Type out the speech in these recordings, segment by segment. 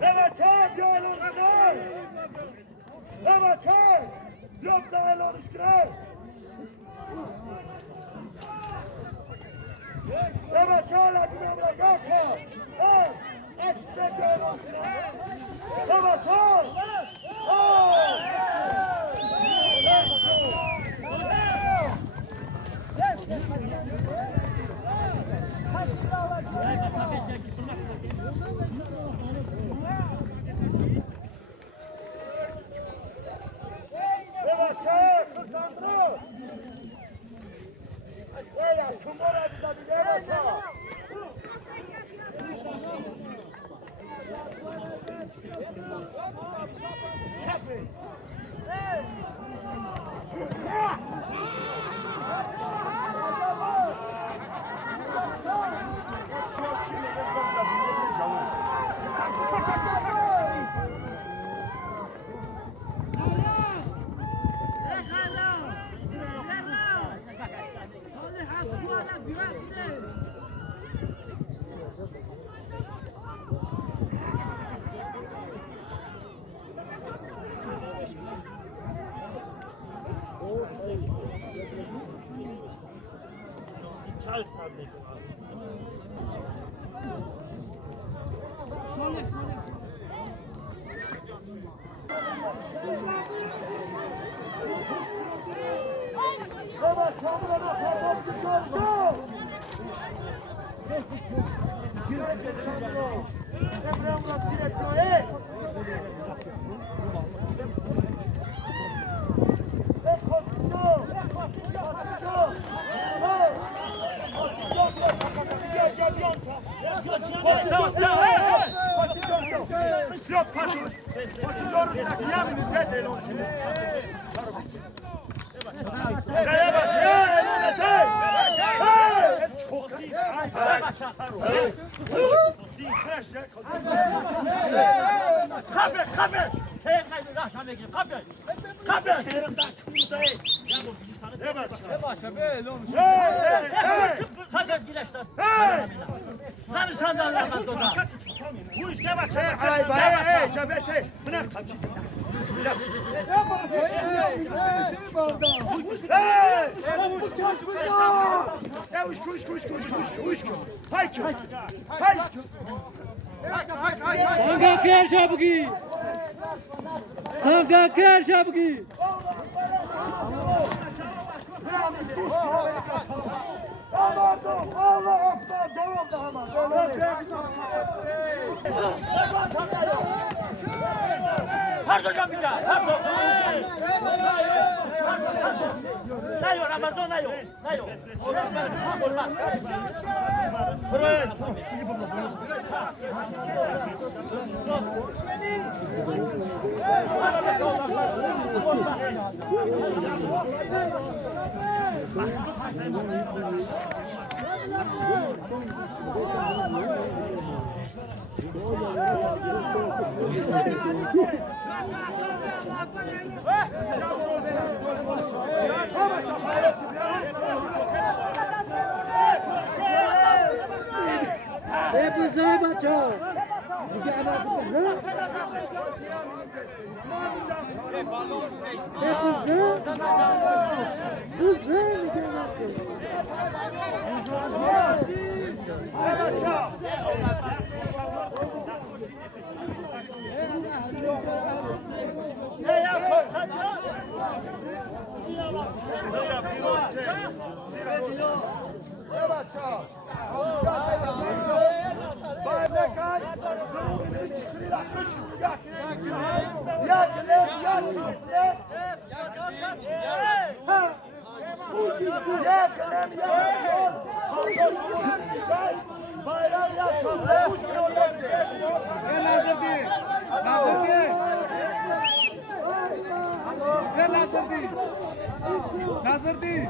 Lewacek, Jelon Szkrej! Lewacek! Piotr Jelon Szkrej! Lewacek, Lagmemra Gaka! Ej! Ekstra Jelon Szkrej! Lewacek! Lewacek, Sandro! Eja, kumora biza bir Lewacek! Çapı! Baba çamurana pardon çıkardı. Girecek Sandro. Emre Murat direkt ey. Yok patuş. Pasiyoruz takıyamını bezel on şimdi. Neye bak şey, ne şey? Hey! Çok iyi. Kabe. Hey, aşağı bekle. Kabe. Ne başa böyle olmuş. Kabe güneşten. Sen sandalye orada. Bu iş ne bak? Ay bay, cabese. Bırak kapçı. Sangaker Şabki. Sangaker Şabki. Allah akbar, devam da hemen. Pardon bir daha. Pardon. Nayo Ramazan nayo. Olmaz. Fırın. Hep bacağım. Nazır değil.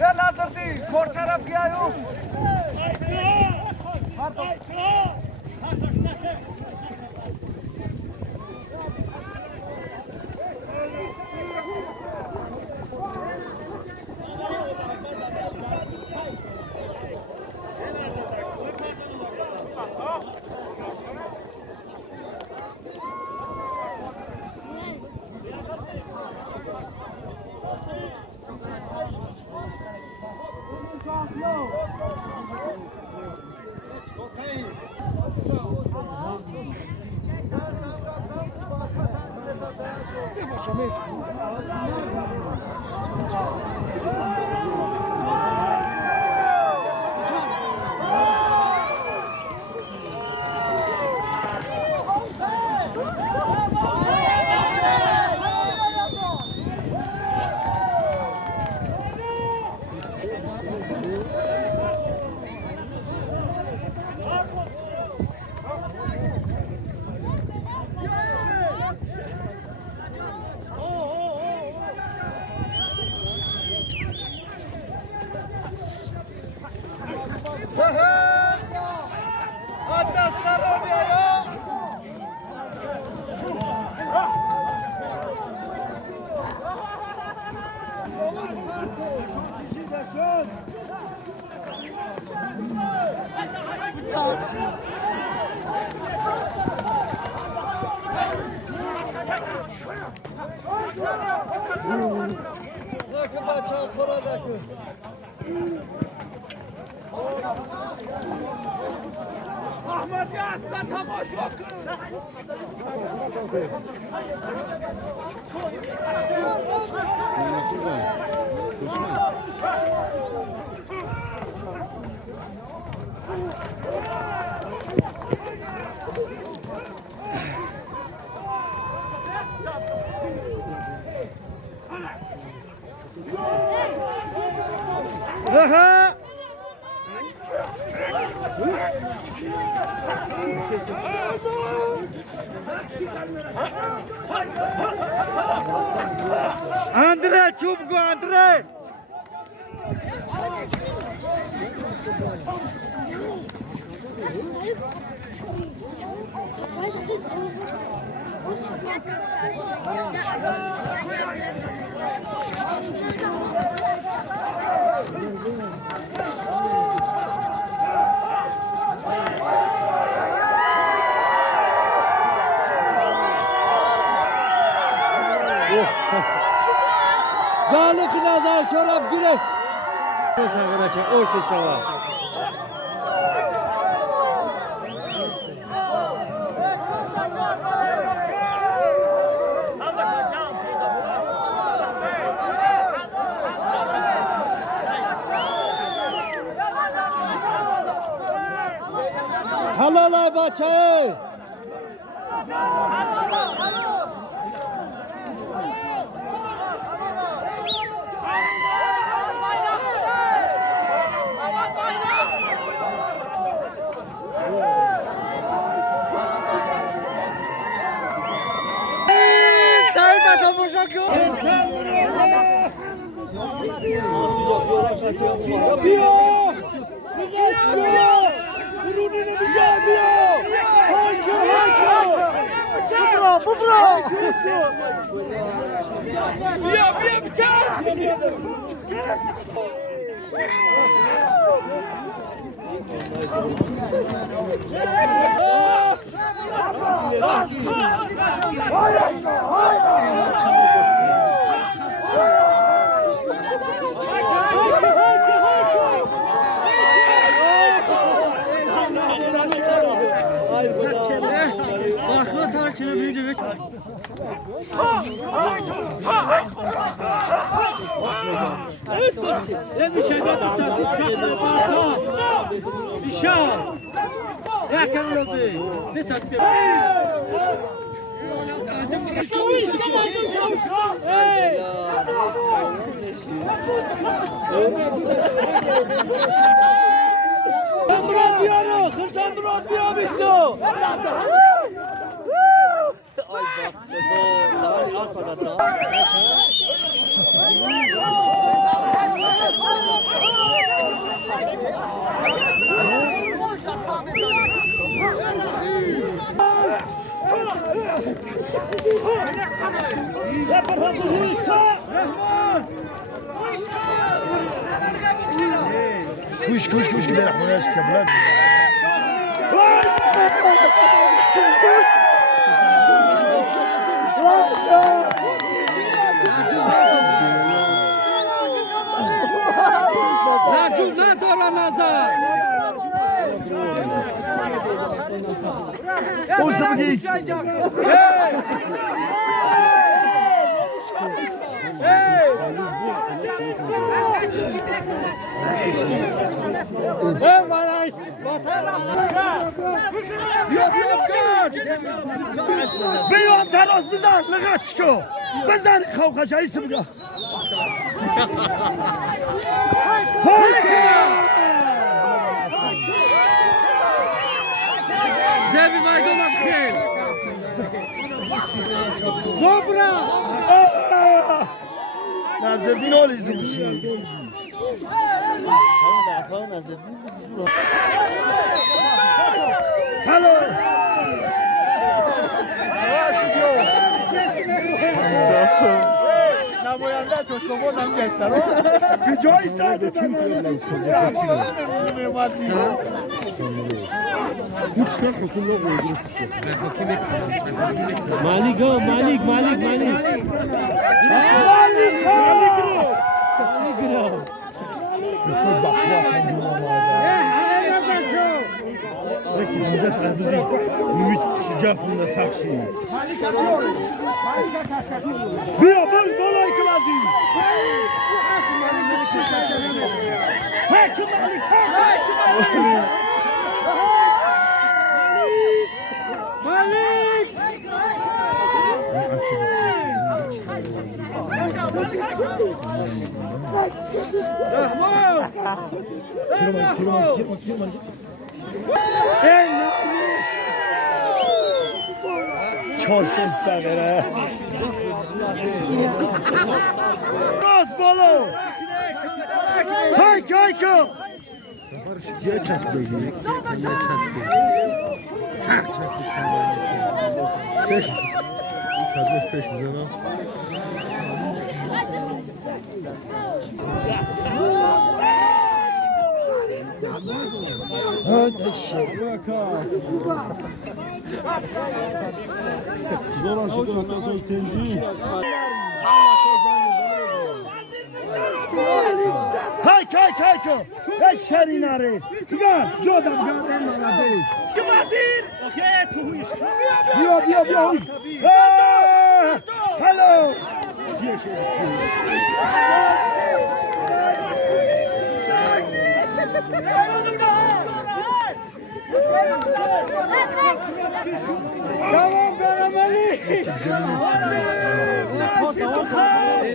Ya Nazırdi, korçarap giyiyor. Ahmet Yas'ta tabaş yok. Andre, çubuk Andre. Canlı kınazar çorap girer. O şişava. Halala baçayı. Bakma tarçını büyüdü. Ne bir şey var bir şey. Ya kemal abi. Ne satıyor? Murat Biyano, Hırsan Murat Biyamışso. Ay bak, daha asmadan daha. Kuş gibi Rahman Öztürk. Nazım ne dora nazar. O sabık. Ben varayız. Yok بیان تراز بزن لغتش کو بزن خوکش ایسا بگه Zevi maydana bakın. Dobra. نظردین آلیزو بشی هلو نماینده توشکوبان هم گشتن کجایی ساده دنه Malik o, Malik. بیا بل بالای کلازی هک مالک چارسوز سغره راز بالا هایکو یه چسب بگیر هذا الشيء هایکو اشاری نره بگم جادم گردن مالده وزیر اوکی تویش بیا هلو Tamam Berameli.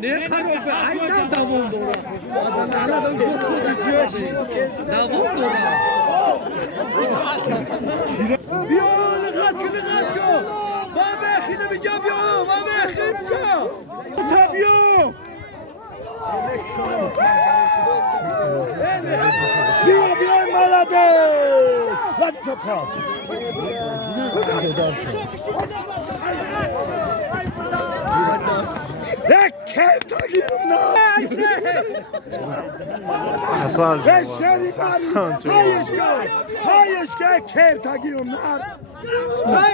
Ne kadar be? Aynen davul dora. Adam götürdü diyorsun. Davul dora. Biyonu kaçıyor. Baba şimdi bir cam yok. Baba şimdi. Tabiyo. بیا مالده لات چپا یک کم تگیرم نه بشری هایش که کم تگیرم نه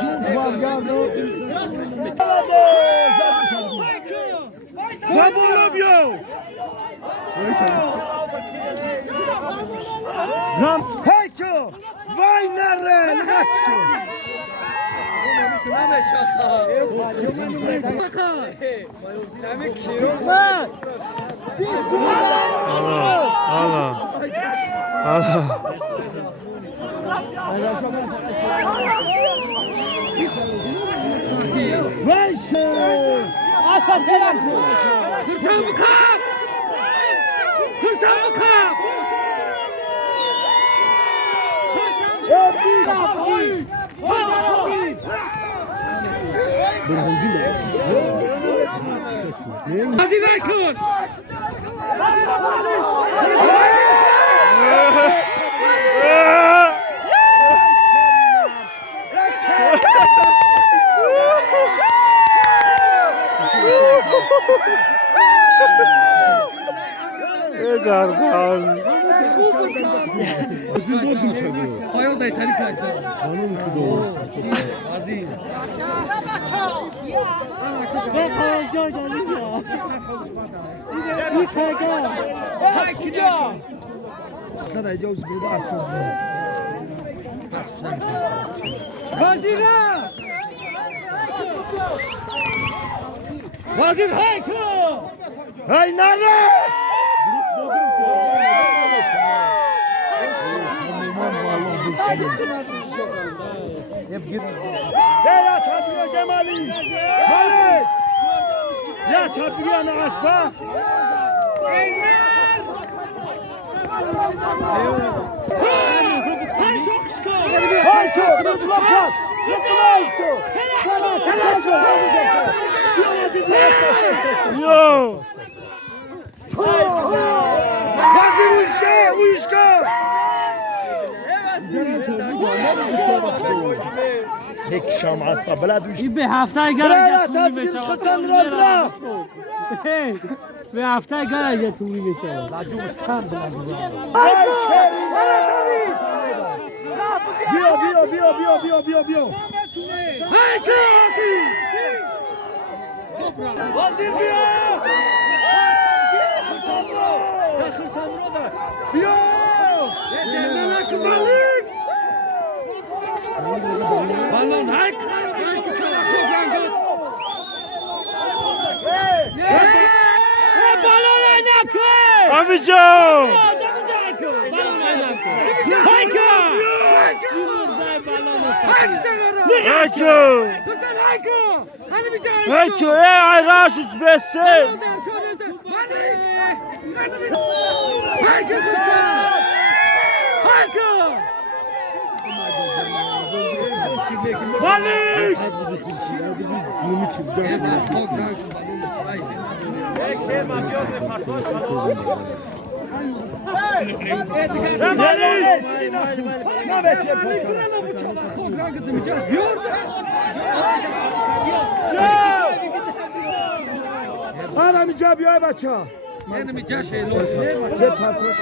جون بازگردو Vamos, meu! هایکو وای نره نچکو Allah. وایسه آسان تلاش خرسان بکن خرسان بکن بازی نکن پایو زیتری کنید بازی اصلا اجازه بوده اصلا وزیر وزیر هایکو هی نره يا تدبير يا جمالي مالك يا تدبير انا اسفه sen çok şıkı هاي شو بلوكات يو وزير ويشكا هيك شام عصبة بلاد ويشكا به هفته بلا تدبير خسن ربنا به هفته گرایه توی بشه هاي شرينا بيو بيو هاي كاكي وزير بيو داخل سامرو ده بيو بالون هاك بالون عينك ابي جو هيكو ايه عراش سبيسي انا مجاب يا بچه یعنی می جاش هلو چه پرتوش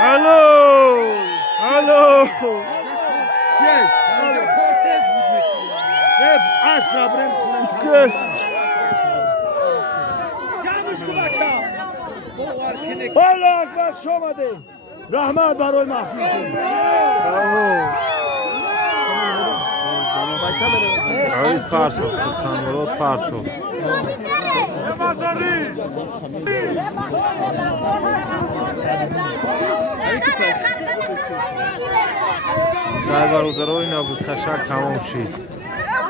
الو چش اسرا برم خونم الله اکبر شماده رحمت برای محفوظ Ay parto, Samurod parto. Sai barudaro ina bus kashak tamam shid.